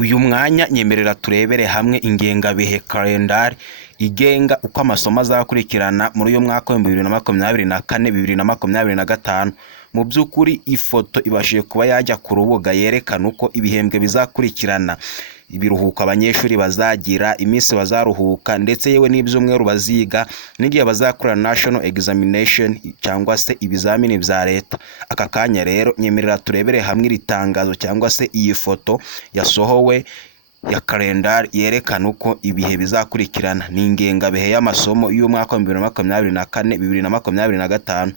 Uyu mwanya nyemerera turebere hamwe ingengabihe calendar igenga uko amasomo azakurikirana muri uyu mwaka wa 2024-2025. Mu by'ukuri ifoto ibashije kuba yajya ku rubuga yerekana uko ibihembwe bizakurikirana, ibiruhuko abanyeshuri bazagira, iminsi bazaruhuka ndetse yewe n'ibyumweru baziga n'igihe bazakora national examination cyangwa se ibizamini bya leta. Aka kanya rero nyemerera turebere hamwe iri tangazo cyangwa se iyi foto yasohowe ya calendar yerekana uko ibihe bizakurikirana. Ni ingengabihe y'amasomo y'umwaka wa 2024-2025.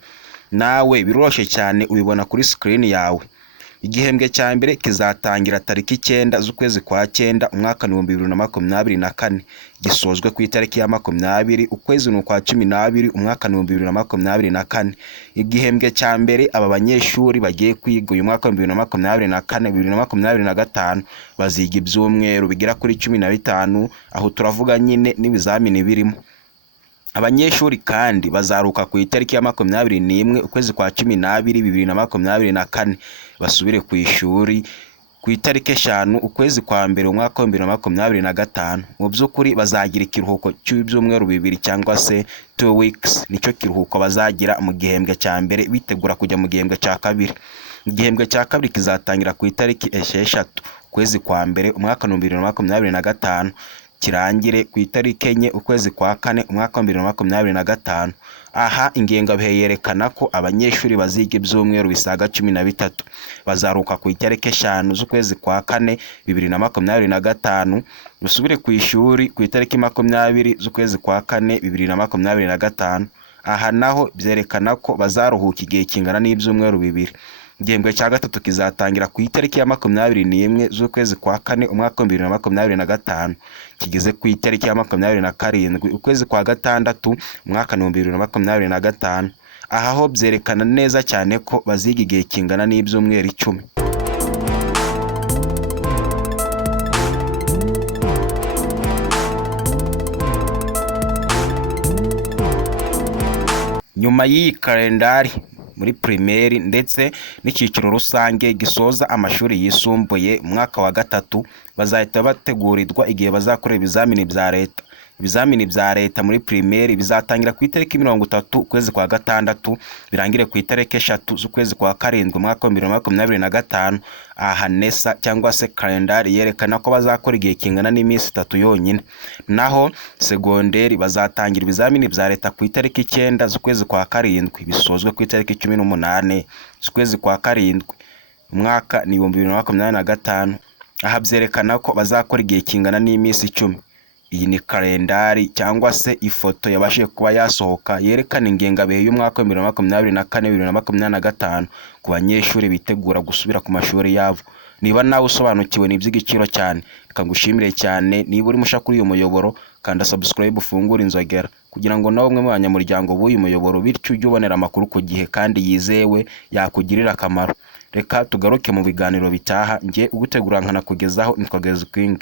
Nawe biroroshye cyane ubibona kuri screen yawe. Igihembwe cya mbere kizatangira tariki 9 z'ukwezi kwa 9 umwaka wa 2024, gisozwe ku itariki ya 20 ukwezi kwa 12 umwaka wa 2024. Igihembwe cya mbere aba banyeshuri bagiye kwiga uyu mwaka wa 2024-2025 baziga ibyumweru bigera kuri 15, aho turavuga nyine n'ibizamini birimo. Abanyeshuri kandi bazaruka ku itariki ya 21 ukwezi kwa 12 2024, basubire ku ishuri ku itariki 5 ukwezi kwa mbere umwaka wa 2025. Mu by'ukuri bazagira ikiruhuko cy'ibyumweru bibiri cyangwa se 2 weeks, nicyo kiruhuko bazagira mu gihembwe cya mbere bitegura kujya mu gihembwe cya kabiri. Igihembwe cya kabiri kizatangira ku itariki 6 ukwezi kwa mbere umwaka wa 2025, kirangire ku itariki 4 ukwezi kwa 4 umwaka wa 2025. Aha ingengabihe yerekana ko abanyeshuri baziga ibyumweru bisaga 13 bazaruka ku itariki 5 z'ukwezi kwa 4 2025, basubire ku ishuri ku itariki 20 z'ukwezi kwa 4 2025. Aha naho byerekana ko bazaruhuka igihe kingana n'ibyumweru bibiri. Igihembwe cya gatatu kizatangira ku itariki ya 21 z'ukwezi kwa 4 umwaka wa 2025, kigeze ku itariki ya 27 ukwezi kwa 6 umwaka wa 2025. Aha ho byerekana neza cyane ko baziga igihe kingana n'ibyumweru 10. Nyuma y'iyi kalendari muri primaire ndetse n'icyiciro rusange gisoza amashuri yisumbuye umwaka wa 3, bazahita bategurirwa igihe bazakorera ibizamini bya leta. Ibizamini bya leta muri primaire bizatangira ku itariki 30 ukwezi kwa 6, birangire ku itariki 3 z'ukwezi kwa 7 umwaka wa 2025. Aha NESA cyangwa se calendar yerekana ko bazakora igihe kingana n'iminsi 3 yonyine. Naho segonderi bazatangira ibizamini bya leta ku itariki 9 z'ukwezi kwa 7, bisozwe ku itariki 18 z'ukwezi kwa 7 umwaka ni 2025. Aha byerekana ko bazakora igihe kingana n'iminsi 10. Iyi ni kalendari cyangwa se ifoto yabashije kuba yasohoka yerekana ingengabihe y'umwaka wa 2024-2025 ku banyeshuri bitegura gusubira ku mashuri yabo. Niba nawe usobanukiwe n'iby'igiciro cyane, reka ngushimire cyane. Niba uri musha kuri uyu muyoboro, kanda subscribe ufungura inzogera kugira ngo nawe umwe mu banyamuryango b'uyu muyoboro bityo ujye ubonera amakuru ku gihe kandi yizewe yakugirira akamaro. Reka tugaruke mu biganiro bitaha, nge ugutegura nkanakugezaho nitwa King.